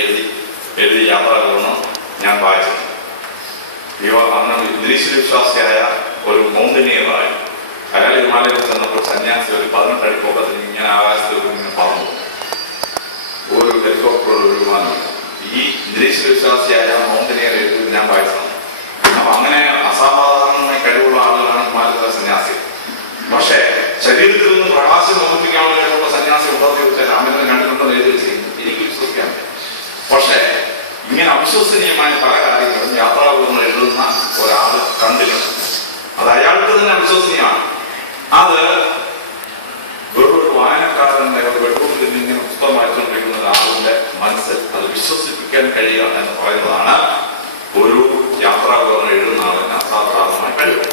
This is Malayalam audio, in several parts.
എഴുതി യാത്രാവിവരണം ഞാൻ വായിച്ചു. അന്ന് നിരീശ്വര വിശ്വാസിയായ ഒരു മൗണ്ടനിയറായി അയാൾ ഹിമാലയത്തിൽ ചെന്നപ്പോൾ സന്യാസി ഒരു 18 അടി പൊക്കത്തിന് ഇങ്ങനെ ആകാശത്തിൽ ഇങ്ങനെ പറന്നു. ഒരു ഹെലികോപ്റ്റർ ഒരു വിമാനം. ഈ നിരീശ്വര വിശ്വാസിയായ മൗണ്ടനിയർ എഴുതി ഞാൻ വായിച്ചതാണ്. അപ്പൊ അങ്ങനെ അസാധാരണമായ കഴിവുള്ള ആളുകളാണ് ഹിമാലയത്തിലെ സന്യാസി. പക്ഷേ ശരീരത്തിൽ നിന്ന് പ്രകാശം നിർമ്മിപ്പിക്കാനുള്ള കഴിവുള്ള സന്യാസി ഉണ്ടോന്ന് ചോദിച്ചാൽ രാമേന്ദ്രൻ കണ്ടിട്ടുണ്ടെന്ന് എഴുതി വെച്ചിരിക്കുന്നു. എനിക്ക് വിശ്വസിക്കാൻ പറ്റും. പക്ഷേ ഇങ്ങനെ അവിശ്വസനീയമായ പല കാര്യങ്ങളും യാത്രാവിവരണം എഴുതുന്ന ഒരാൾ കണ്ടിട്ടുണ്ട്. അത് അയാൾക്ക് തന്നെ അവിശ്വസനീയമാണ്. അത് വെറൊരു വായനക്കാരന്റെ ഒരു ബെഡ്റൂമിൽ ഇങ്ങനെ പുസ്തകം വായിച്ചുകൊണ്ടിരിക്കുന്ന ഒരാളുടെ മനസ്സിൽ അത് വിശ്വസിപ്പിക്കാൻ കഴിയുക എന്ന് പറയുന്നതാണ് ഒരു യാത്രാവിവരണം എഴുതുന്ന ആളിന് അസാധാരണമായ കഴിവ്.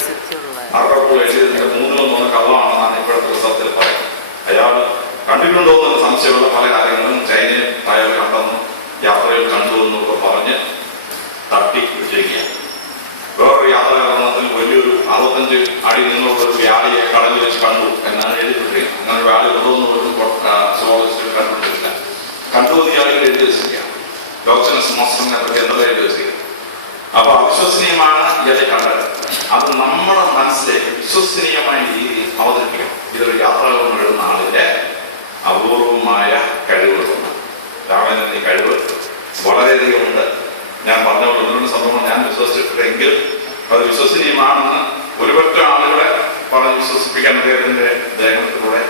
ആർക്കപ്പോൾ എഴുതിയതിന്റെ 3 കള്ളമാണെന്നാണ് ഇപ്പോഴത്തെ പുസ്തകത്തിൽ പറയുന്നത്. അയാൾ കണ്ടിട്ടുണ്ടോ എന്ന് സംശയമുള്ള പല കാര്യങ്ങളും ചൈനയിൽ അയാൾ കണ്ടെന്നും യാത്രയിൽ കണ്ടു എന്നൊക്കെ പറഞ്ഞ് തട്ടി വിജയിക്കുകയാണ്. വേറൊരു യാത്രാകരണത്തിൽ വലിയൊരു 65 അടി നിന്നുള്ള ഒരു വ്യാളിയെ കടലിൽ വെച്ച് കണ്ടു എന്നാണ് എഴുതിപ്പെട്ടിരിക്കുന്നത്. അങ്ങനെ ഒരു വ്യാളി ഉണ്ടോന്ന് പോലും സുവോളജിസ്റ്റുകൾ കണ്ടുപിടിച്ചില്ല. കണ്ടു ഇയാളുകൾ എഴുതി വെച്ചിരിക്കുകയാണ്. ലോക്സനസ് മോസ്റ്ററിനെ പറ്റി എന്താ എഴുതി വെച്ചിരിക്കുന്നത്. അപ്പൊ അവിശ്വസനീയമാണ് ഇയാളെ കണ്ടത്. അത് നമ്മുടെ മനസ്സിലേക്ക് വിശ്വസനീയമായ രീതിയിൽ അവതരിപ്പിക്കണം. ഇതൊരു യാത്രാകരണം എഴുതുന്ന ആളിന്റെ അപൂർവമായ കഴിവുകളുണ്ട്. രാമേന്ദ്രൻ ഈ കഴിവ് വളരെയധികം ഉണ്ട്. ഞാൻ പറഞ്ഞോളൂ, ഇതിനുള്ള സംഭവം ഞാൻ വിശ്വസിച്ചിട്ടില്ലെങ്കിൽ അത് വിശ്വസനീയമാണെന്ന് ഒരുപറ്റ ആളുകളെ പറഞ്ഞ് വിശ്വസിപ്പിക്കാൻ അദ്ദേഹത്തിന്റെ ദേഹത്തിലൂടെ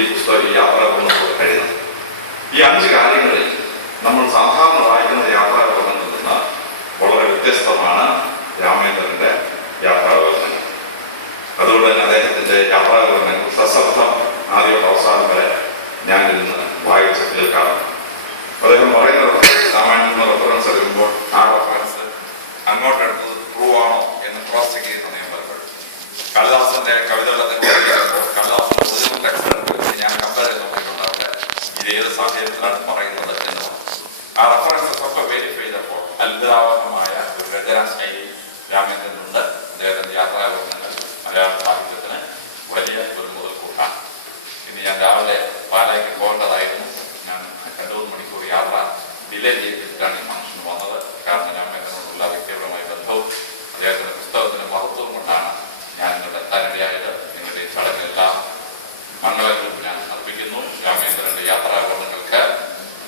ഈ പുസ്തകം ഈ യാത്രാകരണത്തിലൂടെ കഴിയുന്നത്. ഈ 5 കാര്യങ്ങളിൽ നമ്മൾ സാധാരണ വായിക്കുന്ന യാത്രാകരണത്തിൽ നിന്ന് വളരെ വ്യത്യസ്തമാണ് രാമേന്ദ്രന്റെ യാത്രാവിവരണങ്ങൾ. അതുകൊണ്ട് തന്നെ അദ്ദേഹത്തിന്റെ യാത്രാവിവരണങ്ങൾ സശബ്ദം ആദ്യം അവസാനം വരെ ഞാൻ ഇന്ന് വായിച്ച് കേൾക്കാറുണ്ട്. അദ്ദേഹം പറയുന്നത് രാമായണത്തിന് റെഫറൻസ് എടുക്കുമ്പോൾ ആ റെഫറൻസ് അങ്ങോട്ടെടുത്തത് ട്രൂ ആണോ എന്ന് ക്രോസ് ചെക്ക് ചെയ്യുന്ന ഞാൻ പലപ്പോഴും കാളിദാസന്റെ കവിതകളൊക്കെ കാളിദാസന്റെ ടെക്സ്റ്റ് ഞാൻ കമ്പയർ ചെയ്ത് നോക്കിയിട്ടുണ്ട്. അവിടെ ഇതേത് സാഹചര്യത്തിലാണ് പറയുന്നത് എന്ന് ആ റെഫറൻസസ് ഒക്കെ വെരിഫൈ ചെയ്തപ്പോൾ അത്ഭുതാവഹമായ ഒരു രചനാ ശൈലി രാമേന്ദ്രനുണ്ട്. അദ്ദേഹത്തിന്റെ യാത്രാവിവരണങ്ങൾ മലയാള സാഹിത്യത്തിന് വലിയ ഒരു മുതൽക്കൂട്ടാണ്. ഇനി ഞാൻ രാവിലെ പാലായ്ക്ക് പോകേണ്ടതായിരുന്നു. ഞാൻ 2-3 മണിക്കൂർ യാത്ര ഡിലേ ചെയ്തിട്ടാണ് ഈ ഫംഗ്ഷന് വന്നത്. കാരണം രാമേന്ദ്രനോടുള്ള വ്യക്തിപരമായ ബന്ധവും അദ്ദേഹത്തിന്റെ പുസ്തകത്തിന്റെ മഹത്വവും കൊണ്ടാണ് ഞാൻ ഇങ്ങോട്ട് എത്താനിടയായത്. നിങ്ങളുടെ ഈ ചടങ്ങെല്ലാം മംഗളങ്ങളും ഞാൻ അർപ്പിക്കുന്നു. രാമേന്ദ്രന്റെ യാത്രാവിവരണങ്ങൾക്ക്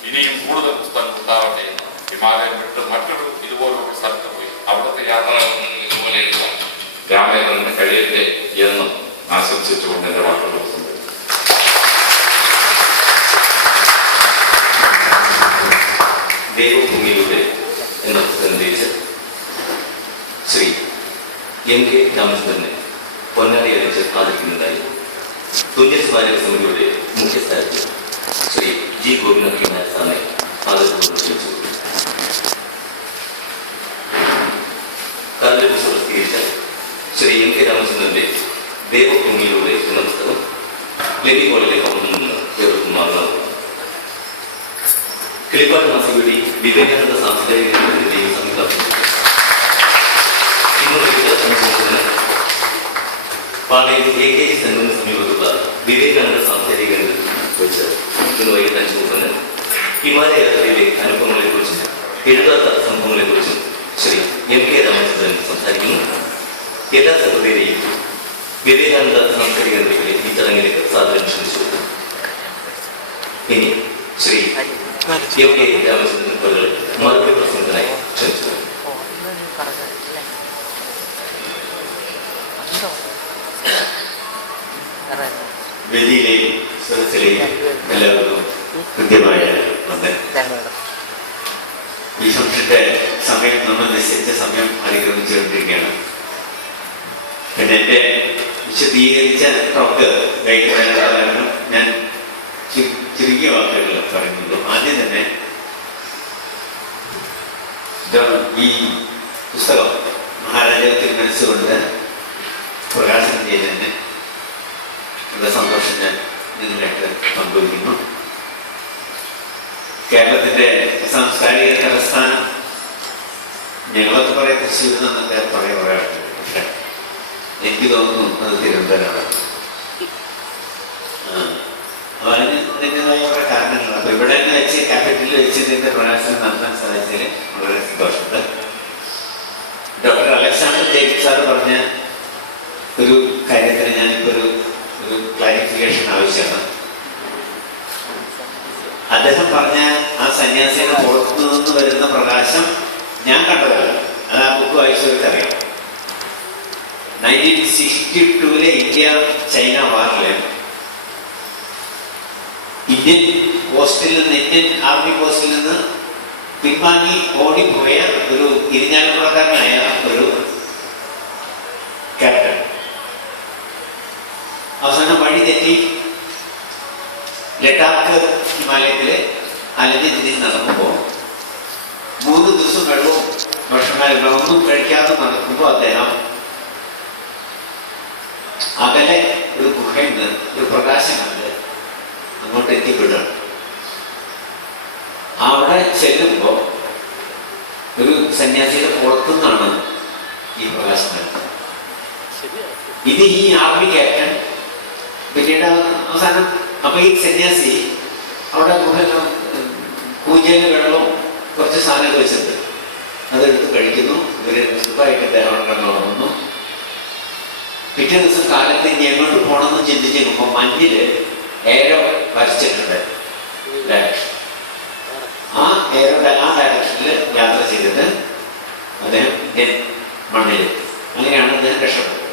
ഇനിയും കൂടുതൽ പുസ്തകങ്ങൾ ഉണ്ടാവട്ടെ എന്ന് ഹിമാലയം വിട്ട് മറ്റൊരു ഇതുപോലുള്ള സ്ഥലത്ത് പോയി അവിടുത്തെ യാത്രാവിവരണങ്ങൾ ഇതുപോലെ എഴുതാൻ രാമേന്ദ്രന് കഴിയട്ടെ എന്നും ആശംസിച്ചുകൊണ്ട് എന്റെ വാക്കുകൾ ദേവഭൂമിയിലൂടെ എന്ന പുസ്തകം രചിച്ച ശ്രീ MK രാമചന്ദ്രനെ പൊന്നാടി അണിച്ച് ആദരിക്കുന്നതായി തുല്യ സ്മാരക സമിതിയുടെ മുഖ്യ സ്ഥാനത്ത് ശ്രീ G. ഗോപിനാഥ് നായർ സാറിനെ ആദരപൂർവ്വം ക്ഷണിച്ചു. കാലഘട്ടത്തിൽ പ്രസിദ്ധീകരിച്ച ശ്രീ MK രാമചന്ദ്രന്റെ ദേവഭൂമിയിലൂടെ എന്ന പുസ്തകം ലെവി കോളേജിലെ കൗണ്ടിൽ നിന്ന് ഏവർക്കും മാറുന്നതാണ്. കിളിപ്പാട്ട് മാസികയുടെ വിവേകാനന്ദ സാംസ്കാരിക കേന്ദ്രത്തിന്റെയും സംയുക്ത പാളയം AKG സെന്ററിന് സമീപത്തുള്ള വിവേകാനന്ദ സാംസ്കാരിക കേന്ദ്രത്തിൽ വെച്ച് ഇന്ന് വൈകിട്ട് 5:30 ഹിമാലയ യാത്രയിലെ അനുഭവങ്ങളെക്കുറിച്ചും എഴുതാത്ത സംഭവങ്ങളെക്കുറിച്ചും ശ്രീ MK രാമചന്ദ്രൻ സംസാരിക്കുന്നു. എല്ലാ സഹൃദയരെയും വിവേകാനന്ദ സാംസ്കാരിക കേന്ദ്രത്തിലെ ഈ ചടങ്ങിലേക്ക് സാദരം ക്ഷണിച്ചു. ഇനി ശ്രീ MK രാമചന്ദ്രൻ മറുപടി പ്രസംഗത്തിനായി ക്ഷണിച്ചു. വേദിയിലെയും സദസ്സിലെയും എല്ലാവർക്കും കൃത്യമായ ഈ ഫംഗ്ഷന്റെ സമയം നമ്മൾ നിശ്ചയിച്ച സമയം അതിക്രമിച്ചുകൊണ്ടിരിക്കുകയാണ്. പിന്നെ എന്റെ വിശദീകരിച്ച ടോക്ക് ഗൈഡ് പറയാനുള്ള കാരണം ഞാൻ ചുരുങ്ങിയ വാക്കുകൾ പറയുന്നുള്ളൂ. ആദ്യം തന്നെ ഈ പുസ്തകം മഹാരാജാവ് തിരുമനസ്സുകൊണ്ട് പ്രകാശനം ചെയ്തതിന് ഉള്ള സന്തോഷം ഞാൻ നിങ്ങളായിട്ട് പങ്കുവയ്ക്കുന്നു. കേരളത്തിന്റെ സാംസ്കാരിക തലസ്ഥാനം ഞങ്ങളൊക്കെ പറയാം തൃശ്ശൂർ എന്നൊക്കെ പറയാറുണ്ട്. പക്ഷെ എനിക്ക് തോന്നുന്നു അത് തിരുവനന്തപുരമാണ്. അപ്പൊ അതിൻ്റെതായ കുറെ കാരണങ്ങൾ. അപ്പൊ ഇവിടെ വെച്ച് ക്യാപിറ്റലിൽ വെച്ച് ഇതിന്റെ പ്രകാശനം നടത്താൻ സാധിച്ചതിന് വളരെ സന്തോഷമുണ്ട്. ഡോക്ടർ അലക്സാണ്ടർ ജേക്കബ് സാർ പറഞ്ഞ ഒരു കാര്യത്തിന് ഞാനിപ്പോൾ ഒരു ക്ലാരിഫിക്കേഷൻ ആവശ്യമാണ്. അദ്ദേഹം പറഞ്ഞ ആ സന്യാസിയുടെ പുറത്തു നിന്ന് വരുന്ന പ്രകാശം ഞാൻ കണ്ടതല്ല, അത് ആ ബുക്ക് വായിച്ചവർക്കറിയാം. 1962 ഇന്ത്യ ചൈന വാറില് ഇന്ത്യൻ പോസ്റ്റിൽ നിന്ന്, ഇന്ത്യൻ ആർമി പോസ്റ്റിൽ നിന്ന് പിൻവാങ്ങി ഓടിപ്പോയ ഒരു ഇരിഞ്ഞാലക്കുടക്കാരനായ ഒരു ക്യാപ്റ്റൻ അവസാനം വഴി തെറ്റി ലഡാക്ക് ഹിമാലയത്തില് അലഞ്ഞു തിരിഞ്ഞ് നടക്കുമ്പോൾ 3 ദിവസം വെള്ളവും ഭക്ഷണമായിരുന്നു ഒന്നും കഴിക്കാതെ നടക്കുമ്പോൾ അദ്ദേഹം അകലെ ഒരു ഗുഹയിൽ നിന്ന് ഒരു പ്രകാശം കണ്ട് അങ്ങോട്ട് എത്തിപ്പെടുകയാണ്. അവിടെ ചെല്ലുമ്പോൾ ഒരു സന്യാസിയുടെ പുറത്തുനിന്നാണ് ഈ പ്രകാശം വരുന്നത്. ഇത് ഈ ആർമി ക്യാപ്റ്റൻ പിന്നീട് അവസാനം അപ്പൊ ഈ സന്യാസി അവിടെ പൂജയിലെ വെള്ളവും കുറച്ച് സാധനങ്ങൾ വെച്ചിട്ടുണ്ട്, അതെടുത്ത് കഴിക്കുന്നു. ഇവര് സുഖമായിട്ട് ദേഹം വന്നു. പിറ്റേ ദിവസം കാലത്ത് ഇനി എങ്ങോട്ട് പോകണമെന്ന് ചിന്തിച്ച് നോക്കുമ്പോൾ മഞ്ഞില് ഏരോ വരച്ചിട്ടുണ്ട് ഡയറക്ഷൻ. ആ ഡയറക്ഷനിൽ യാത്ര ചെയ്തിട്ട് അദ്ദേഹം ഇന്ത്യൻ മണ്ണിൽ, അങ്ങനെയാണ് അദ്ദേഹം രക്ഷപ്പെട്ടത്.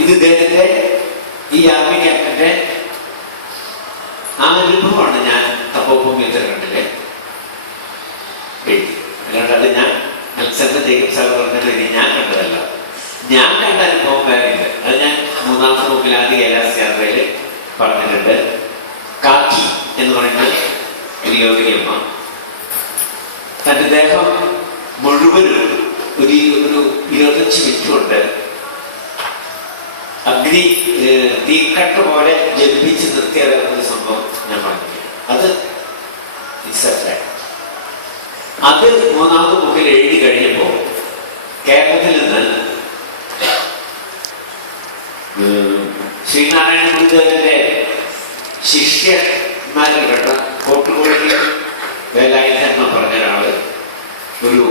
ഇത് ഇദ്ദേഹത്തിന്റെ ഈ ആർമി ക്യാപ്റ്റന്റെ ആ അനുഭവമാണ് ഞാൻ തപോഭൂമി ഉത്തരാഖണ്ഡിലെ എഴുതി. അല്ലാണ്ട് അത് ഞാൻ അലക്സാണ്ടർ ജേക്കബ് സാർ പറഞ്ഞത് ഞാൻ കണ്ടതല്ല, ഞാൻ കണ്ട അനുഭവം വേറെ ഇല്ല. അത് ഞാൻ 3ാമത്തെ ബുക്കിൽ ആദ്യ കൈലാസ് യാത്രയിൽ പറഞ്ഞിട്ടുണ്ട്. കാക്കി എന്ന് പറയുന്ന ഒരു യോഗിനിയമ്മ തൻ്റെ ദേഹം മുഴുവനും ഒരു 25 മിനിറ്റ് കൊണ്ട് അഗ്നി തീക്കട്ട പോലെ ജപിച്ച് നിർത്തിയ ഒരു സംഭവം ഞാൻ പറഞ്ഞു. അത് അത് 3ാമത്തെ ബുക്കിൽ എഴുതി കഴിഞ്ഞപ്പോൾ കേരളത്തിൽ നിന്ന് ശ്രീനാരായണ ഗുരുദേവന്റെ ശിഷ്യന്മാരിൽപ്പെട്ട കോട്ടുകോഴി വേലായുധൻ എന്ന് പറഞ്ഞ ഒരാള് ഒരു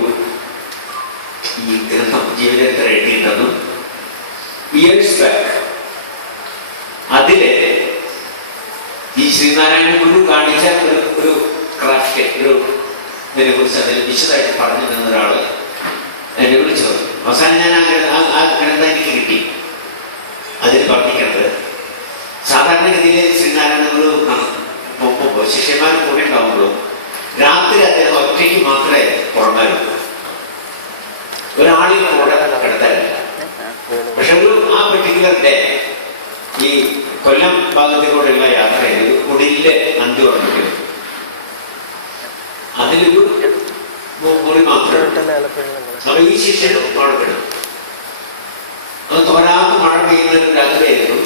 ഈ ഗ്രന്ഥം ജീവചരിത്രം എഴുതിയിട്ടുണ്ടെന്നും ഇയേഴ്സ് ബാക്ക് അതില് ഈ ശ്രീനാരായണ ഗുരു കാണിച്ച ഒരു ക്രാഫ്റ്റ് ഇതിനെ കുറിച്ച് അതിൽ വിശദമായിട്ട് പറഞ്ഞു തന്ന ഒരാള് എന്നെ വിളിച്ചു. അവസാനം ഞാൻ ആ ഗ്രന്ഥം എനിക്ക് കിട്ടി. അതിൽ പറഞ്ഞിരിക്കുന്നത് സാധാരണഗതിയിൽ ശ്രീനാരായണ ഗുരു പോകുമ്പോൾ ശിഷ്യന്മാർ കൂടെ ഉണ്ടാവുമ്പോഴും രാത്രി അദ്ദേഹം ഒറ്റയ്ക്ക് മാത്രമേ പുറമേരുള്ളൂ, ഒരാളിൽ കൂടെ കിടത്താറില്ല. പക്ഷെ ആ പെർട്ടിക്കുലർ ഡേ ഈ കൊല്ലം ഭാഗത്തിലൂടെയുള്ള യാത്രയിൽ കുടിലിലെ അന്തി ഉറങ്ങിക്കുന്നു. അതിലൊരു മുറി മാത്രമേ. അപ്പൊ ഈ ശിഷ്യനും അവിടെ കിടും. അത് തോരാത്ത മഴ പെയ്യുന്ന രാത്രിയായിരുന്നു.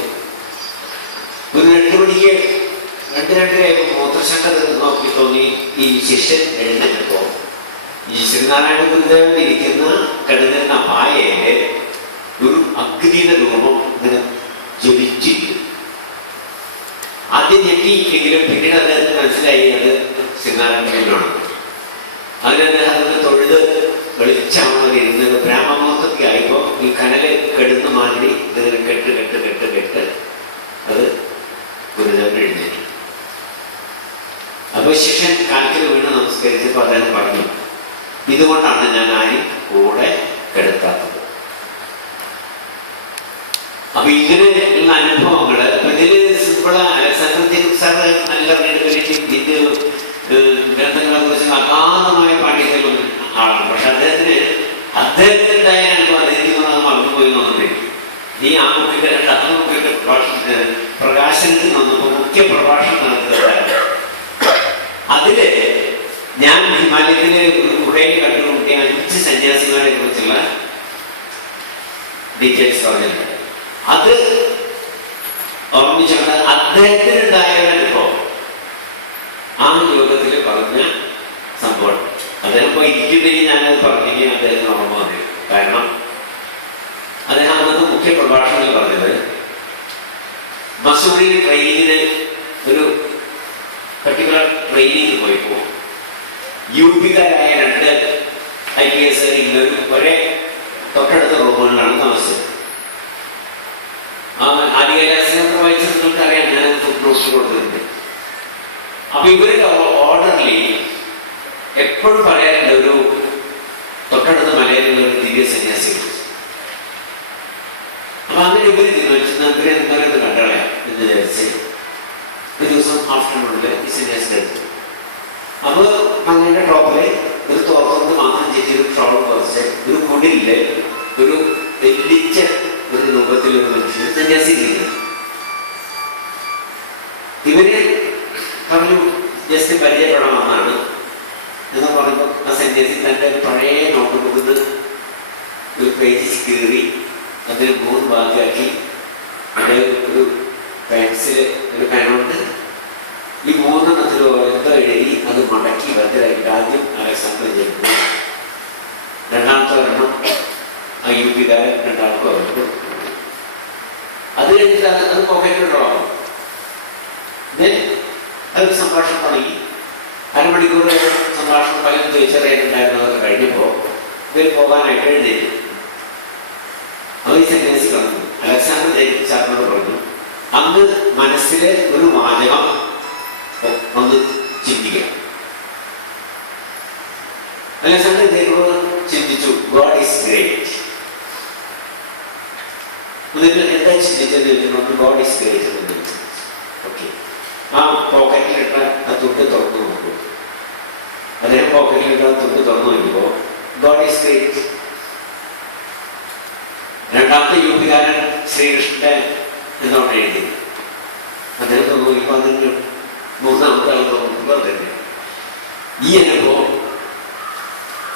ഒരു 2 മണിക്ക് 2:30 മൂത്രശങ്ക നോക്കി തോന്നി ഈ ശിഷ്യൻ എഴുന്നേറ്റപ്പോ ഈ ശ്രീനാരായണ ഗുരുദേവൻ ഇരിക്കുന്ന കിടന്നിരുന്ന പായയിലെ ഒരു അഗ്നിയുടെ രൂപം ഇങ്ങനെ ജ്വലിച്ചിരിക്കും. ആദ്യം ഞെട്ടിയെങ്കിലും പിന്നീട് അദ്ദേഹത്തിന് മനസ്സിലായി അത് ശ്രീനാരായണ ഗുരുവാണ്. അതിന് അദ്ദേഹം അതിന് തൊഴുത് വെളിച്ചമാണ് ഇരുന്നത്. ബ്രാഹ്മണത്തൊക്കെ ആയപ്പോൾ ഈ കനല് കെടുന്ന മാതിരി ഇതിങ്ങനെ കെട്ട് അത് ഗുരുദേവൻ എഴുന്നേറ്റു. അപ്പൊ ശിഷ്യൻ കാൽക്കൽ വീണ് നമസ്കരിച്ചപ്പോൾ അദ്ദേഹം പറഞ്ഞു, ഇതുകൊണ്ടാണ് ഞാൻ ആരും കൂടെ കെടുത്താത്തത്. അപ്പൊ ഇങ്ങനെയുള്ള അനുഭവങ്ങള് ഇതില് സിമ്പിള് അലക്സാണ്ടർ ജേക്കബ് സാർ നല്ല റീഡബിലിറ്റി ഗ്രന്ഥങ്ങളെ കുറിച്ച് അഗാധമായ പാണ്ഡിത്യമുള്ള ആളാണ്. പക്ഷെ അദ്ദേഹത്തിനുണ്ടായ അനുഭവം അദ്ദേഹത്തിന് മറന്നുപോയി തോന്നുന്നില്ല. ഈ ആ ബുക്കിന്റെ 2 ബുക്കിന്റെ പ്രകാശനത്തിൽ വന്നപ്പോൾ മുഖ്യ പ്രഭാഷണം നടത്തുന്നത് അതില് ഞാൻ ഹിമാലയത്തിലെ ഒരു ഗുഹയിൽ കണ്ടുമുട്ടിയ 5 സന്യാസിമാരെ കുറിച്ചുള്ള ഡീറ്റെയിൽസ് പറഞ്ഞിട്ടുണ്ട്. അത് ഓർമ്മിച്ചുകൊണ്ട് അദ്ദേഹത്തിനുണ്ടായ അനുഭവം ആ യോഗത്തിൽ പറഞ്ഞ സംഭവം അദ്ദേഹം ഇപ്പോൾ ഇരിക്കുന്നെങ്കിൽ ഞാനത് പറഞ്ഞെങ്കിൽ അദ്ദേഹത്തിന് ഓർമ്മ വന്നില്ല. കാരണം അദ്ദേഹം അന്നത്തെ മുഖ്യ പ്രഭാഷണത്തിൽ പറഞ്ഞത് മസൂറിയിൽ ട്രെയിനിങ്ങിന് ഒരു പർട്ടിക്കുലർ ട്രെയിനിങ് പോയപ്പോൾ UP-കാരായ 2 IPS ഒരേ തൊട്ടടുത്ത റൂമുകളിലാണ് താമസിച്ചത്. ആദികേലാസിനെ വായിച്ചത് നിങ്ങൾക്കറിയാം, ഞാൻ നോട്ട്സ് കൊടുത്തിട്ടുണ്ട്. അപ്പൊ ഇവരുടെ ഓർഡറിൽ എപ്പോഴും പറയാറുണ്ട് ഒരു തൊട്ടടുത്ത മലയാളികൾ ഒരു ദിവ്യ സന്യാസി. അപ്പൊ അങ്ങനെ ഇവര് തീരുമാനിച്ചു ഇവരെ എന്തായാലും കണ്ടളയാം എന്ന് വിചാരിച്ച് ഒരു ദിവസം ആഫ്റ്റർനൂണിൽ ഈ സന്യാസിനെ എടുത്തു. അപ്പൊ മലയുടെ ടോപ്പില് ഒരു തോർത്ത് മാത്രം ചെയ്ത് ഒരു ഷോൾ കുറച്ച് ഒരു മുടിയില് ഒരു വെല്ലിച്ച ഒരു രൂപത്തിലൊരു മനുഷ്യൻ സന്യാസി ചെയ്യുന്നത്. ഇവര് പറഞ്ഞു ജസ്റ്റ് പരിചയപ്പെടാമെന്നാണ് എന്ന് പറയുമ്പോൾ ആ സന്യാസി തൻ്റെ പഴയ നോട്ട് ബുക്കിൽ ഒരു പേജ് കീറി അതിൽ 3 ഭാഗമാക്കി അവിടെ ഒരു പെൻസില് ഒരു പെനുണ്ട് ഈ 3 എന്തോ എഴുതി അത് മടക്കി ഭദ്രമായിട്ട് ആദ്യം അലക്സാണ്ടർ ചെയ്തു, രണ്ടാമത്തെ ഒരെണ്ണം ആ UP-കാരൻ രണ്ടാമത്തെ ഒരെണ്ണം, അത് കഴിഞ്ഞിട്ട് അത് പോക്കറ്റിലുള്ളതാണ്. അതൊരു സംഭാഷണം തുടങ്ങി. അരമണിക്കൂർ സംഭാഷണം പലരും ചോദിച്ചറിയാനുണ്ടായിരുന്നതൊക്കെ കഴിഞ്ഞപ്പോൾ ഇവർ പോകാനായിട്ട് എഴുന്നേറ്റു. അപ്പോൾ ഈ സന്യാസി പറഞ്ഞു, അലക്സാണ്ടർ ജേക്കബ് സാറിനോട് പറഞ്ഞു, അന്ന് മനസ്സിലെ ഒരു വാചകം ഒന്ന് ചിന്തിക്കണം. അലക്സാണ്ടർ ജേക്കബ് ചിന്തിച്ചു, ഗോഡ് ഈസ് ഗ്രേറ്റ്. എന്താ ചിന്തിച്ചെന്ന് ചോദിച്ചു, ഗോഡ് ഈസ് ഗ്രേറ്റ് എന്ന് ചോദിച്ചു. ഓക്കെ, ആ പോക്കറ്റിലിട്ട ആ തുണ്ട് തുറന്നു നോക്കൂ. അദ്ദേഹം പോക്കറ്റിലിട്ട തുണ്ട് തുറന്നു നോക്കുമ്പോൾ ഗോഡ് ഈസ് ഗ്രേറ്റ്. രണ്ടാമത്തെ UP-കാരൻ ശ്രീകൃഷ്ണന്റെ എന്താണ് എഴുതി, അദ്ദേഹം നോക്കിയപ്പോൾ അതിന് മൂന്നാമത്തെ ആൾ നോക്കുമ്പോൾ തന്നെ ഈ അനുഭവം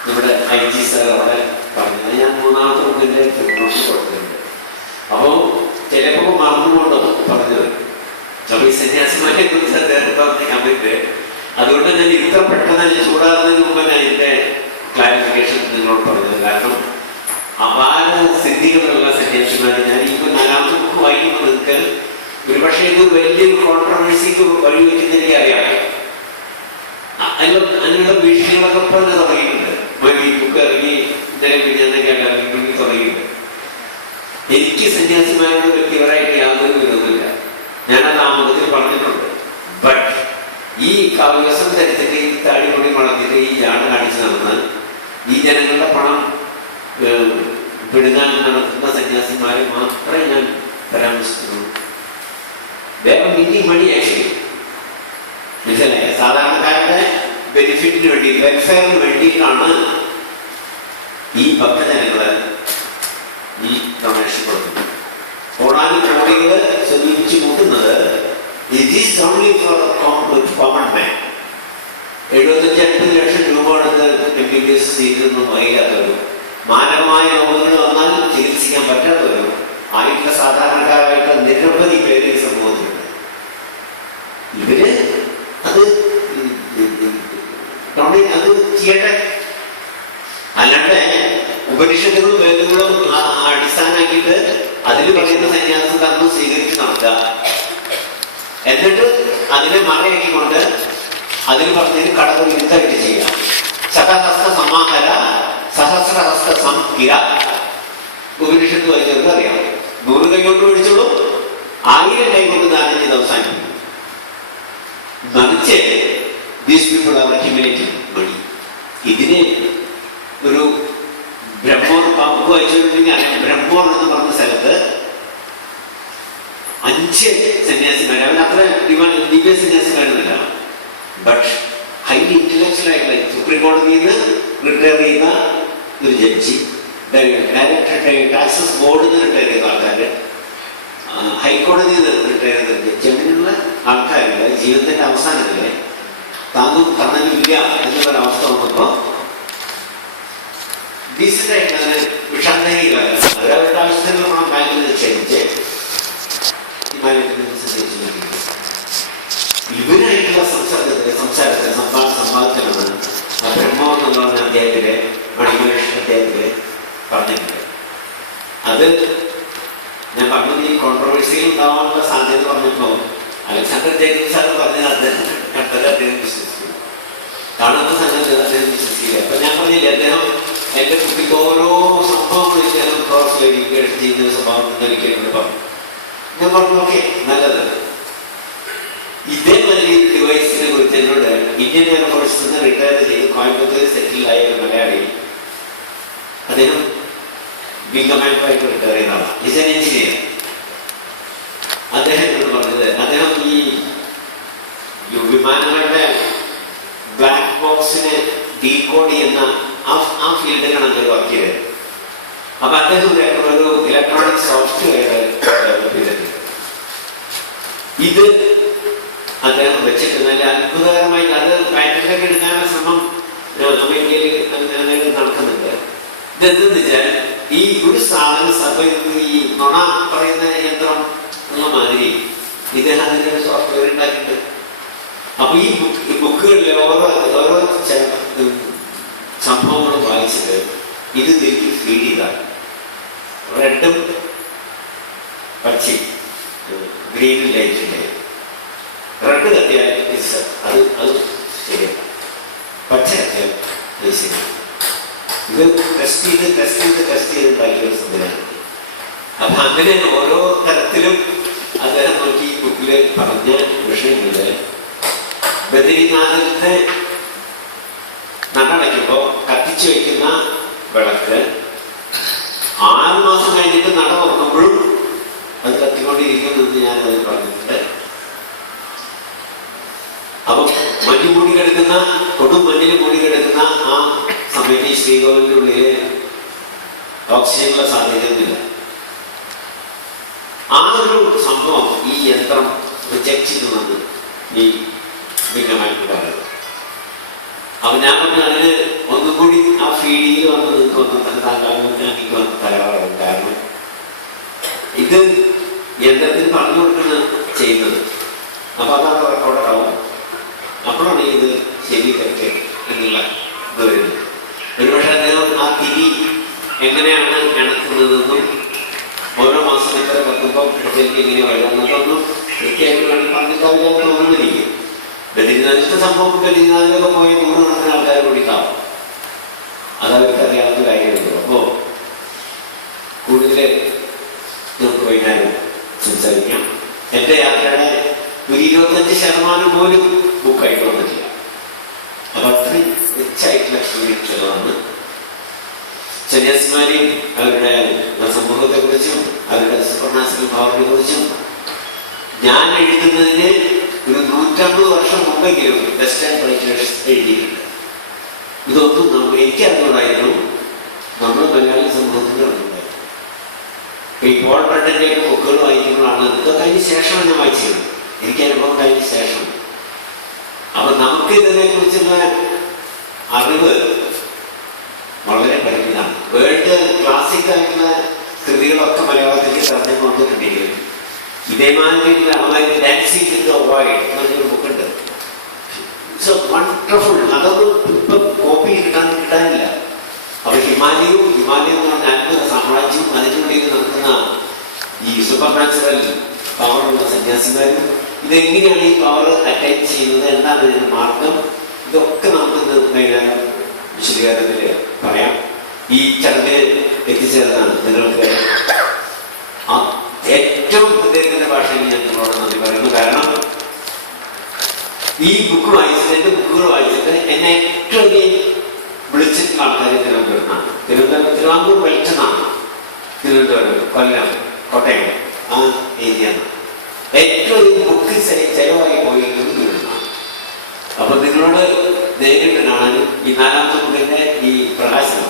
നമ്മുടെ IG സാർ അവിടെ പറഞ്ഞത് ഞാൻ മൂന്നാമത്തെ ബുക്കിന്റെ നോക്കി കൊടുത്തിട്ടുണ്ട്. അപ്പോൾ ചിലപ്പോൾ മറന്നുകൊണ്ടോ പറഞ്ഞത്. അപ്പോൾ ഈ സന്യാസിമാരെ കുറിച്ച് അദ്ദേഹം പറഞ്ഞ കമന്റ്, അതുകൊണ്ട് ഞാൻ ഇത്ര പെട്ടെന്ന് ചൂടാറുന്നതിന് മുമ്പ് ഞാൻ ഇതിന്റെ ക്ലാരിഫിക്കേഷൻ നിങ്ങളോട് പറഞ്ഞത്. കാരണം അപാര സിദ്ധികളുള്ള സന്യാസിമാരെ ഞാൻ ഇപ്പോൾ 4ാമത്തെ ബുക്ക് വായിക്കുമ്പോൾ നിങ്ങൾക്ക് ഒരുപക്ഷെ ഇത് വലിയൊരു കോൺട്രവേഴ്സിക്ക് വഴിവെക്കുന്ന എനിക്കറിയാം. അതിനുള്ള ഭീഷണികളൊക്കെ ഇപ്പോൾ തുടങ്ങിയിട്ടുണ്ട്. ഈ ബുക്ക് ഇറങ്ങി ഇന്നലെ പിന്നൊക്കെ ഇറങ്ങി തുടങ്ങിയിട്ടുണ്ട്. എനിക്ക് സന്യാസിമാരോട് വ്യക്തിപരമായിട്ട് യാതൊരു വിരോധമില്ല, ഞാനത് ആമുഖത്തിൽ പറഞ്ഞിട്ടുണ്ട്. ബട്ട് ഈ കാവ്യവസം ധരിച്ചിട്ട് ഈ താടിമുടി വളർത്തിട്ട് ഈ ജാട കാണിച്ച് നടന്ന് ഈ ജനങ്ങളുടെ പണം പിടുങ്ങാൻ നടത്തുന്ന സന്യാസിമാരെ മാത്രമേ ഞാൻ പരാമർശിക്കുന്നുള്ളൂ. വേറെ മീറ്റിംഗ് മണി ആക്ച്വലി മനസ്സിലായ സാധാരണക്കാരുടെ ബെനിഫിറ്റിന് വേണ്ടി, വെൽഫെയറിന് വേണ്ടിയിട്ടാണ് ഈ ഭക്തജനങ്ങള് ഈ ഡൊണേഷൻ കൊടുക്കുന്നത്. കോടാനുകോടികൾ സമീപിച്ച് കൂട്ടുന്നത് it is only for common man. 75-80 lakh രൂപ എടുത്ത് MBBS സീറ്റൊന്നും വൈകാത്തവരും മാനവമായ രോഗങ്ങൾ വന്നാൽ ചികിത്സിക്കാൻ പറ്റാത്തവരും ആയിട്ടുള്ള സാധാരണക്കാരായിട്ടുള്ള നിരവധി പേര് ഈ സമൂഹത്തിലുണ്ട്. ഇവര് അത് ചെയ്യട്ടെ. അല്ലാണ്ട് ഉപനിഷത്തുകളും വേദങ്ങളും അടിസ്ഥാനമാക്കിയിട്ട് അതിൽ പറയുന്ന സന്യാസം കർമ്മം സ്വീകരിച്ച് നടത്തുക, എന്നിട്ട് അതിനെ മറയാക്കിക്കൊണ്ട് അതിന് പറഞ്ഞതിന് കടകവിരുദ്ധമായിട്ട് ചെയ്യുക. ശതഹസ്ത സമാഹര സഹസ്രഹസ്ത സംഹിര ഉപനിഷത്ത് വായിച്ചവർക്ക് അറിയാം. 100 കൈ കൊണ്ട് പിടിച്ചോളൂ, 1000 കൈ കൊണ്ട് ദാനം ചെയ്ത് അവസാനിക്കും. മറിച്ച് ദീസ് പീപ്പിൾ ആർ അക്യുമുലേറ്റിംഗ് മണി. ഇതിന് ഒരു ബ്രഹ്മോർ പമ്പ് വായിച്ചുകൊണ്ടിരിക്കുന്ന ബ്രഹ്മോർ എന്ന് പറഞ്ഞ സ്ഥലത്ത് 5 സന്യാസിമാർ, അവരത്ര ദിവ്യ സന്യാസിമാരൊന്നുമില്ല, ബട്ട് ഹൈലി ഇന്റലക്ച്വൽ ആയിട്ടുള്ള സുപ്രീം കോടതിയിൽ നിന്ന് റിട്ടയർ ചെയ്യുന്ന ഒരു ജഡ്ജി, ഡയറക്ടർ ടാക്സസ് ബോർഡിൽ നിന്ന് റിട്ടയർ ചെയ്ത ആൾക്കാർ, ഹൈക്കോടതിയിൽ നിന്ന് റിട്ടയർ ചെയ്ത ജഡ്ജി, അങ്ങനെയുള്ള ആൾക്കാരുടെ ജീവിതത്തിന്റെ അവസാനത്തിൽ താങ്കും കർണനില്ല എന്നുള്ളൊരവസ്ഥ വന്നപ്പോൾ ഡീസൻ്റായിട്ട് വിഷാന്തരികളല്ല, അവരവരുടെ ആവശ്യത്തിന് പണം ബാങ്കിൽ നിക്ഷേപിച്ച് ഇവരായിട്ടുള്ള സംസാരത്തിന് സമ്പാദിക്കണമെന്ന് ബ്രഹ്മോ എന്നുള്ള അധ്യായത്തിലെ മണിമേഷ് അധ്യായത്തില് പറഞ്ഞിട്ടുണ്ട്. അത് ഞാൻ പറഞ്ഞത് ഈ കോൺട്രവേഴ്സികൾ ഉണ്ടാവാനുള്ള സാധ്യത പറഞ്ഞപ്പോൾ അലക്സാണ്ടർ ജേക്കബ് സാർ പറഞ്ഞത് അദ്ദേഹം കണ്ടത് അദ്ദേഹം വിശ്വസിക്കുന്നു. കാണാത്ത സംഗതി അദ്ദേഹം വിശ്വസിക്കില്ല. അപ്പൊ ഞാൻ പറഞ്ഞില്ലേ, അദ്ദേഹം എന്റെ കുട്ടിക്ക് ഓരോ സംഭവങ്ങളും അദ്ദേഹം ക്രോസ് ചെയ്യുന്ന സ്വഭാവം ഒരിക്കലും പറഞ്ഞു. ഞാൻ പറഞ്ഞു ഓക്കെ നല്ലത്. ഇതേമാതിരി ഡിവൈസിനെ കുറിച്ച് എന്നോട് ഇന്ത്യൻ എയർഫോഴ്സിൽ നിന്ന് റിട്ടയർ ചെയ്ത് കോയമ്പത്തൂർ സെറ്റിൽ ആയ ഒരു മലയാളി, അദ്ദേഹം വിംഗ് കമാൻഡറായിട്ട് റിട്ടയർ ചെയ്യുന്നതാണ്, ഈസ് എൻ എഞ്ചിനീയർ. അദ്ദേഹം എന്നോട് പറഞ്ഞത്, അദ്ദേഹം ഈ വിമാനങ്ങളുടെ ബ്ലാക്ക് ബോക്സിനെ ഡീകോഡ് ചെയ്യുന്ന ആ ഫീൽഡിലാണ് അദ്ദേഹം വർക്ക് ചെയ്തത്. അപ്പൊ അദ്ദേഹം ഒരു ഇലക്ട്രോണിക് സോഫ്റ്റ്വെയർ ഡെവലപ്പ് ചെയ്തിട്ടുണ്ട്. ഇത് അദ്ദേഹം വെച്ചിട്ട് നല്ല അത്ഭുതകരമായി അത് പാറ്റന്റൊക്കെ എടുക്കാനുള്ള ശ്രമം അമേരിക്കയിൽ നടക്കുന്നുണ്ട്. ഇതെന്തെന്ന് വെച്ചാൽ ഈ ഒരു സാധനം ഈ നുണ പറയുന്ന യന്ത്രം എന്ന മാതിരി ഇദ്ദേഹം അതിൻ്റെ ഒരു സോഫ്റ്റ്വെയർ ഉണ്ടാക്കിയിട്ടുണ്ട്. അപ്പൊ ഈ ബുക്കുകളിലെ ഓരോ സംഭവങ്ങളും വായിച്ചിട്ട് ഇത് തിരികെ ഫീഡ് ചെയ്താൽ റെഡും പച്ചയും ഗ്രീനും ലൈറ്റിന്റെ റെഡ് കത്തിയാൽ അത് ശരിയല്ല, പച്ച കത്തിയാൽ അത് ശരിയാണ്. ഇത് ടെസ്റ്റ് ചെയ്ത് ഉണ്ടാക്കിയ ഒരു സംവിധാനം. അപ്പൊ അങ്ങനെ ഓരോ തരത്തിലും അദ്ദേഹം നോക്കി ഈ ബുക്കില് പറഞ്ഞ വിഷയങ്ങളില് ബദരീനാഥത്തെ നടടയ്ക്കുമ്പോ കത്തിച്ചു വയ്ക്കുന്ന വിളക്ക് 6 മാസം കഴിഞ്ഞിട്ട് നട തുറക്കുമ്പോഴും അത് കത്തിക്കൊണ്ടിരിക്കുമെന്ന് ഞാൻ അതിൽ പറഞ്ഞിട്ടുണ്ട്. അപ്പൊ മഞ്ഞ് മൂടി കിടക്കുന്ന കൊടും മഞ്ഞിൽ മൂടി കിടക്കുന്ന ആ സമയത്ത് ഈ ശ്രീകോവിലിന്റെ ഉള്ളില് ഓക്സിജനുള്ള സാധ്യതയൊന്നുമില്ല. ആ ഒരു സംഭവം ഈ യന്ത്രം റിജക്ട് ചെയ്യുന്നത് ഈ വിംഗമായിട്ട് പറയുന്നത്. അപ്പൊ ഞാൻ പറഞ്ഞു അതിന് ഒന്നും കൂടി ആ ഫീഡിയിൽ വന്ന് എനിക്ക് വന്ന് തയ്യാറാകും. കാരണം ഇത് യന്ത്രത്തിന് പറഞ്ഞു കൊടുക്കുന്ന ചെയ്യുന്നത്. അപ്പൊ അതാണ് റെക്കോർഡാവും. അപ്പോഴാണ് ഇത് ശരി തെറ്റ് എന്നുള്ള ഇത് വരുന്നത്. ഒരുപക്ഷെ അദ്ദേഹം ആ തിരി എങ്ങനെയാണ് കിണക്കുന്നതെന്നും ഓരോ മാസം ഇത്ര കത്തുമ്പോൾ ഇടത്തേക്ക് ഇങ്ങനെ വരുന്നതൊന്നും കൃത്യമായിട്ട് പറഞ്ഞിട്ടാവില്ല തോന്നുന്നിരിക്കും. ബദ്രീനാഥിന്റെ സംഭവം ബദ്രീനാഥിലൊക്കെ പോയി 100 കണക്കിന് ആൾക്കാരെ കുടിക്കാം. അതവർക്ക് അറിയാവുന്ന കാര്യമുള്ളൂ. അപ്പോ കൂടുതൽ നമുക്ക് വൈകുന്നേരം സംസാരിക്കാം. എന്റെ യാത്രയുടെ ഒരു 25% പോലും ബുക്കായിട്ട് വന്നിട്ടില്ല. അപ്പൊ അത്രയും റിച്ചായിട്ടുള്ള എക്സ്പീരിയൻസുകളാണ്. സന്യാസിമാരെയും അവരുടെ സമൂഹത്തെ കുറിച്ചും അവരുടെ സുപ്രനാശന ഭാവനെ കുറിച്ചും ഞാൻ എഴുതുന്നതിന് ഒരു 150 വർഷം മുമ്പെങ്കിലും വെസ്റ്റേൺ റൈറ്റേഴ്സ് എഴുതിയിട്ടുണ്ട്. ഇതൊന്നും എനിക്കറിഞ്ഞൂടായിരുന്നു, നമ്മൾ മലയാളി സമൂഹത്തിന് അറിഞ്ഞൂടായിരുന്നു. ഈ പോൾ ബ്രണ്ടന്റെ ഒക്കെ ബുക്കുകൾ വായിക്കുമ്പോഴാണ് ഇതൊക്കെ അതിന് ശേഷമാണ് ഞാൻ വായിച്ചത്. എനിക്ക് അനുഭവം കഴിഞ്ഞ ശേഷം. അപ്പൊ നമുക്ക് ഇതിനെ കുറിച്ചുള്ള അറിവ് വളരെ പരിമിതമാണ്. വേൾഡ് ക്ലാസിക് ആയിട്ടുള്ള കൃതികളൊക്കെ മലയാളത്തിലേക്ക് തർജ്ജമ കൊണ്ടിട്ടുണ്ടെങ്കിലും ഇതേമാതിരി ഡാൻസിംഗ് ഇൻ ദ വൈൽഡ് എന്നൊരു ബുക്കുണ്ട്. It's A wonderful. അതൊന്നും ഇപ്പൊ കോപ്പി കിട്ടാനില്ല. അപ്പൊ ഹിമാലയം എന്ന് പറഞ്ഞ അത്ഭുത സാമ്രാജ്യവും അതിനുള്ളിൽ നടക്കുന്ന ഈ സൂപ്പർ നാച്ചുറൽ പവറുള്ള സന്യാസിമാരും ഇതെങ്ങനെയാണ് ഈ പവർ അറ്റാച്ച് ചെയ്യുന്നത്, എന്താണ് ഇതിന്റെ മാർഗം, ഇതൊക്കെ നമുക്ക് വൈകുന്നേരം വിശദീകരണത്തിൽ പറയാം. ഈ ചടങ്ങിൽ എത്തിച്ചേർന്നാണ് നിങ്ങൾക്ക് ഏറ്റവും അദ്ദേഹത്തിന്റെ ഭാഷയിൽ ഞാൻ നിങ്ങളോട് നന്ദി പറയുന്നു. കാരണം ഈ ബുക്ക് വായിച്ചിട്ട് എന്റെ ബുക്കുകൾ വായിച്ചിട്ട് എന്നെ ഏറ്റവും വിളിച്ചിട്ടുള്ള ആൾക്കാർ തിരുവനന്തപുരത്താണ്. തിരുവാങ്കൂർ വെളിച്ചെന്നാണ്. തിരുവനന്തപുരം, കൊല്ലം, കോട്ടയം ആ ഏരിയ ഏറ്റവും ബുക്ക് ചെലവായി പോയിരിക്കുന്നത് തിരുവനന്തപുരം. അപ്പൊ നിങ്ങളോട് നേരിട്ട് കാണാനും ഈ 4ാമത്തെ ബുക്കിന്റെ ഈ പ്രകാശനം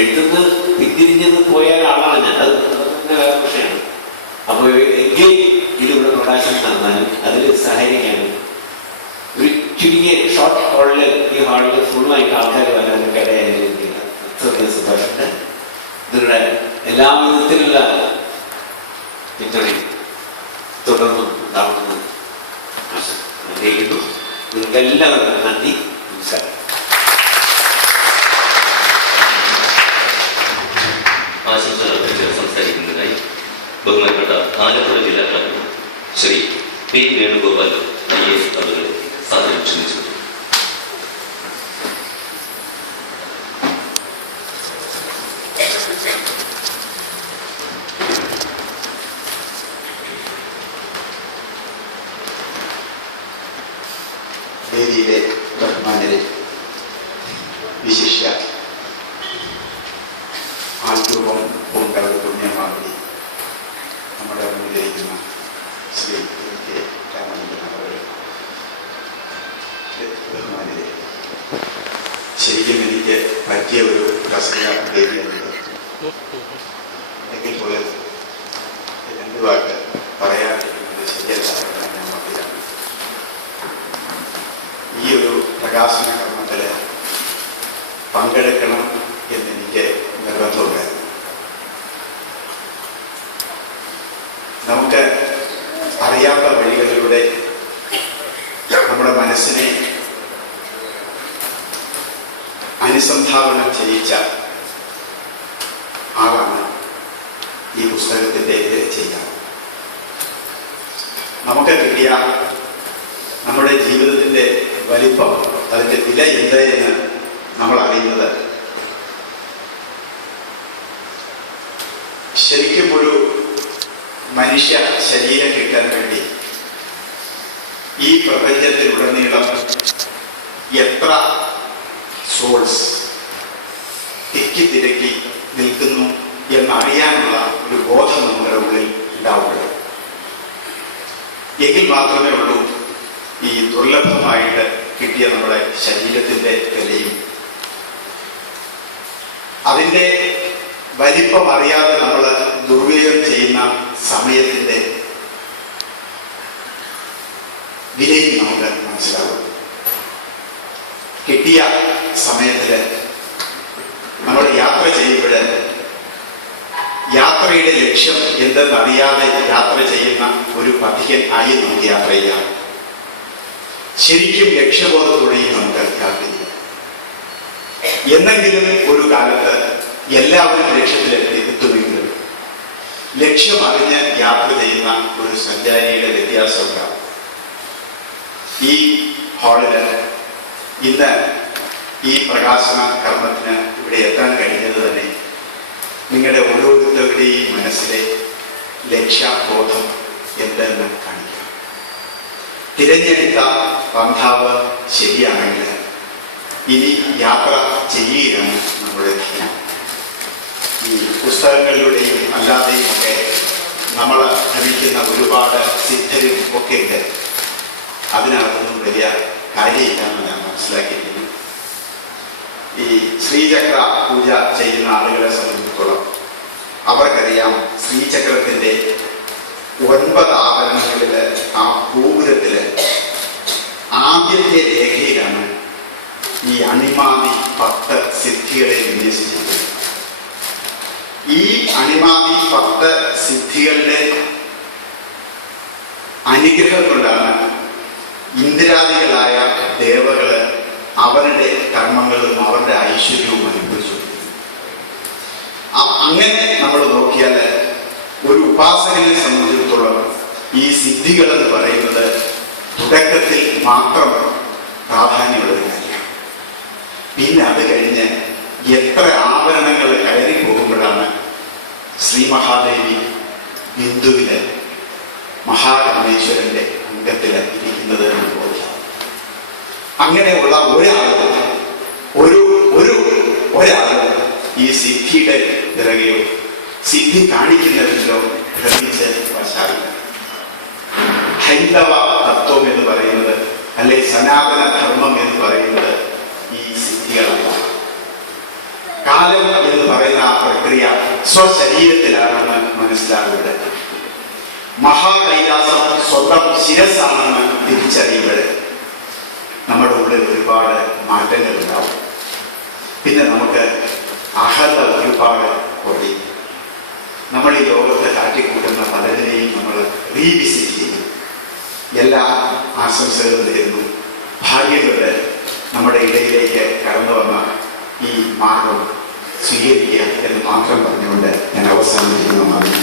എഴുതുന്ന പിന്തിരിഞ്ഞെന്ന് പോയ ആളാണ് ഞാൻ. അത് വേറെ വിഷയമാണ്. അപ്പൊ എങ്കിൽ ഇതിവിടെ പ്രകാശനം തന്നാലും അതിൽ സഹായിക്കാനും ഒരു ചുരുങ്ങിയ ഷോർട്ട് ഹോളില് ഈ ഹാളിൽ ഫുള്ളായിട്ട് ആൾക്കാർ വരാനൊക്കെ ഇടയായിരിക്കില്ല. സന്തോഷമുണ്ട്. നിങ്ങളുടെ എല്ലാ വിധത്തിലുള്ള പിന്തുണയും തുടർന്നും ഉണ്ടാവുമെന്ന് ആഗ്രഹിക്കുന്നു. നിങ്ങൾക്ക് എല്ലാവർക്കും നന്ദി, നമസ്കാരം. ആശംസകൾ സംസാരിക്കുന്നതിനായി ബഹുമാനപ്പെട്ട ആലപ്പുഴ ജില്ലാ collector Shri P Venugopal IAS അവരുടെ സാധനം ക്ഷണിച്ചു. ശരിക്കും എനിക്ക് പറ്റിയ ഒരു പ്രസംഗ വേദിയുണ്ട്. എങ്കിൽ പോലും രണ്ട് വാക്ക് പറയാതിരിക്കുന്നത് ശരിയല്ല. ഞാൻ മതിയാണ്. ഈ ഒരു പ്രകാശന കർമ്മത്തിൽ പങ്കെടുക്കണം എന്നെനിക്ക് നിർബന്ധമുണ്ടായിരുന്നു. നമുക്ക് അറിയാത്ത വഴികളിലൂടെ നമ്മുടെ മനസ്സിനെ അനുസന്ധാവനം ചെയ്യിച്ച ആളാണ് ഈ പുസ്തകത്തിൻ്റെ രചയിതാവ്. നമുക്ക് കിട്ടിയ നമ്മുടെ ജീവിതത്തിൻ്റെ വലിപ്പം, അതിൻ്റെ വില എന്ത് എന്ന് നമ്മൾ അറിയുന്നത് ശരിക്കും ഒരു മനുഷ്യ ശരീരം കിട്ടാൻ വേണ്ടി ഈ പ്രപഞ്ചത്തിലുടനീളം എത്ര സോൾസ് തിക്കി നിൽക്കുന്നു എന്നറിയാനുള്ള ഒരു ബോധം നമ്മുടെ ഉള്ളിൽ ഉണ്ടാവുകയുള്ളൂ. എങ്കിൽ മാത്രമേ ഉള്ളൂ ഈ ദുർലഭമായിട്ട് കിട്ടിയ നമ്മുടെ ശരീരത്തിൻ്റെ വിലയും അതിൻ്റെ വലിപ്പം അറിയാതെ നമ്മൾ ദുർവിനിയോഗം ചെയ്യുന്ന സമയത്തിൻ്റെ വിലയും നമുക്ക് മനസ്സിലാവും. കിട്ടിയ സമയത്തിൽ നമ്മൾ യാത്ര ചെയ്യുമ്പോൾ യാത്രയുടെ ലക്ഷ്യം എന്തെന്നറിയാതെ യാത്ര ചെയ്യുന്ന ഒരു പഥികൻ ആയി നമുക്ക് യാത്ര ചെയ്യാം. ശരിക്കും ലക്ഷ്യബോധത്തോടെയും നമുക്ക് യാത്ര ചെയ്യാം. എന്നെങ്കിലും ഒരു കാലത്ത് എല്ലാവരും ലക്ഷ്യത്തിലെത്തുമെങ്കിലും ലക്ഷ്യം അറിഞ്ഞ് യാത്ര ചെയ്യുന്ന ഒരു സഞ്ചാരിയുടെ വ്യത്യാസം ഉണ്ടാവും. ഈ ഹാളില് ഇന്ന് ഈ പ്രകാശന കർമ്മത്തിന് ഇവിടെ എത്താൻ കഴിഞ്ഞത് തന്നെ നിങ്ങളുടെ ഓരോരുത്തരുടെയും മനസ്സിലെ ലക്ഷ്യബോധം എന്തെന്ന് കാണിക്കാം. തിരഞ്ഞെടുത്ത പന്ഥാവ് ശരിയാണെങ്കിൽ ഇനി യാത്ര ചെയ്യുകയാണ് നമ്മുടെ ധ്യാനം. ഈ പുസ്തകങ്ങളിലൂടെയും അല്ലാതെയും ഒക്കെ നമ്മൾ ധരിക്കുന്ന ഒരുപാട് സിദ്ധരും ഒക്കെ ഉണ്ട്. അതിനകത്തൊന്നും വലിയ കാര്യമില്ലെന്ന് ഞാൻ മനസ്സിലാക്കിയിരിക്കുന്നു. ഈ ശ്രീചക്ര പൂജ ചെയ്യുന്ന ആളുകളെ സംബന്ധിച്ചിടത്തോളം അവർക്കറിയാം ശ്രീചക്രത്തിൻ്റെ 9 ആഭരണങ്ങളിൽ ആ ഗോപുരത്തിൽ ആദ്യത്തെ രേഖയിലാണ് ഈ അണിമാതി 10 സിദ്ധികളെ വിന്യസിച്ചിരിക്കുന്നത്. ഈ അണിമാതി 10 സിദ്ധികളുടെ അനുഗ്രഹം കൊണ്ടാണ് ഇന്ദ്രാദികളായ ദേവകള് അവരുടെ കർമ്മങ്ങളും അവരുടെ ഐശ്വര്യവും അനുഭവിച്ചു. അങ്ങനെ നമ്മൾ നോക്കിയാൽ ഒരു ഉപാസകനെ സംബന്ധിച്ചിടത്തോളം ഈ സിദ്ധികൾ എന്ന് പറയുന്നത് തുടക്കത്തിൽ മാത്രം പ്രാധാന്യമുള്ള കാര്യമാണ്. പിന്നെ അത് കഴിഞ്ഞ് എത്ര ആഭരണങ്ങൾ കയറി പോകുമ്പോഴാണ് ശ്രീ മഹാദേവി ബിന്ദുവില് മഹാകാമേശ്വരന്റെ അംഗത്തിൽ ഇരിക്കുന്നത് എന്ന് ബോധ്യം. അങ്ങനെയുള്ള ഒരാള് ഈ സിദ്ധിയുടെ പിറകെയോ സിദ്ധി കാണിക്കുന്നതിലോ ഭ്രമിച്ച് വശാലില്ല. ഹൈന്ദവ തത്വം എന്ന് പറയുന്നത് അല്ലെ സനാതന ധർമ്മം എന്ന് പറയുന്നത് ഈ സിദ്ധികളല്ല. കാലം എന്ന് പറയുന്ന ആ പ്രക്രിയ സ്വശരീരത്തിലാണെന്ന് മനസ്സിലാകുന്നത്, മഹാകൈലാസം സ്വന്തം ശിരസാണെന്ന് തിരിച്ചറിയുമ്പോൾ നമ്മുടെ ഉള്ളിൽ ഒരുപാട് മാറ്റങ്ങൾ ഉണ്ടാവും. പിന്നെ നമുക്ക് അഹത ഒരുപാട് കുറയും. നമ്മൾ ഈ ലോകത്തെ കാട്ടിക്കൂട്ടുന്ന പലതിനെയും നമ്മൾ റീവിസിറ്റ് ചെയ്യും. എല്ലാ ആശംസകളും തരുന്നു. ഭാഗ്യങ്ങളുടെ നമ്മുടെ ഇടയിലേക്ക് കടന്നു വന്ന ഈ മാർഗം സ്വീകരിക്കുക എന്ന് മാത്രം പറഞ്ഞുകൊണ്ട് ഞാൻ അവസാനിപ്പിക്കുന്ന മാർഗം.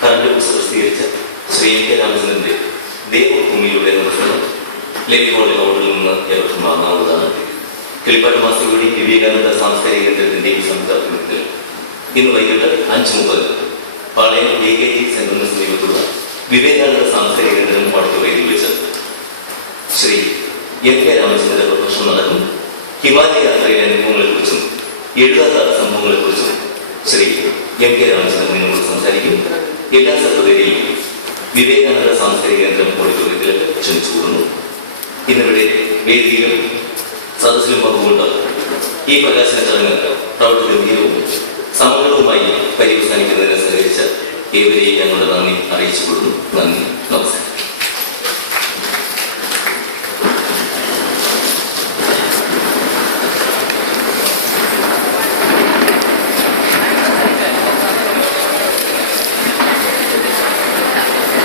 കറണ്ട് പ്രസിദ്ധീകരിച്ച ശ്രീ എം കെ രാമചന്ദ്രന്റെ ദേവഭൂമിയിലൂടെ നിർമ്മിക്കണം ലഭിക്കോടെ അവാർഡിൽ നിന്ന് ഏവർക്കും വാങ്ങാവുന്നതാണ്. കിളിപ്പാട്ട് മാസികയുടെയും വിവേകാനന്ദ സാംസ്കാരിക കേന്ദ്രത്തിന്റെയും സംയുക്താഭിമുഖ്യത്തിൽ ഇന്ന് വൈകിട്ട് 5:30 പാളയം AKG സെന്ററിന് സമീപത്തുള്ള വിവേകാനന്ദ സാംസ്കാരിക കേന്ദ്രം ഓഡിറ്റോറിയത്തിൽ വെച്ച് ശ്രീ എം കെ രാമചന്ദ്രന്റെ പ്രഭാഷണം നടക്കും. ഹിമാലയ യാത്രയിലെ അനുഭവങ്ങളെക്കുറിച്ചും എഴുതാത്ത സംഭവങ്ങളെക്കുറിച്ചും ശ്രീ എം കെ രാമചന്ദ്രൻ നിങ്ങളോട് സംസാരിക്കും. എല്ലാ സെക്രട്ടറിയിലും വിവേകാനന്ദ സാംസ്കാരിക കേന്ദ്രം ഓഡിറ്റോറിയത്തിലേക്ക് ക്ഷണിച്ചുകൊള്ളുന്നു. ഇന്നിവിടെ വേദിയിലും സദസ്സിലും പങ്കുകൊണ്ട് ഈ പ്രകാശന ചടങ്ങ് പ്രൗഢഗംഭീരവും സമഗ്രവുമായി പര്യവസാനിക്കുന്നതിന് സഹകരിച്ച ഏവരെയും ഞങ്ങളുടെ നന്ദി അറിയിച്ചുകൊള്ളുന്നു. നന്ദി, നമസ്കാരം.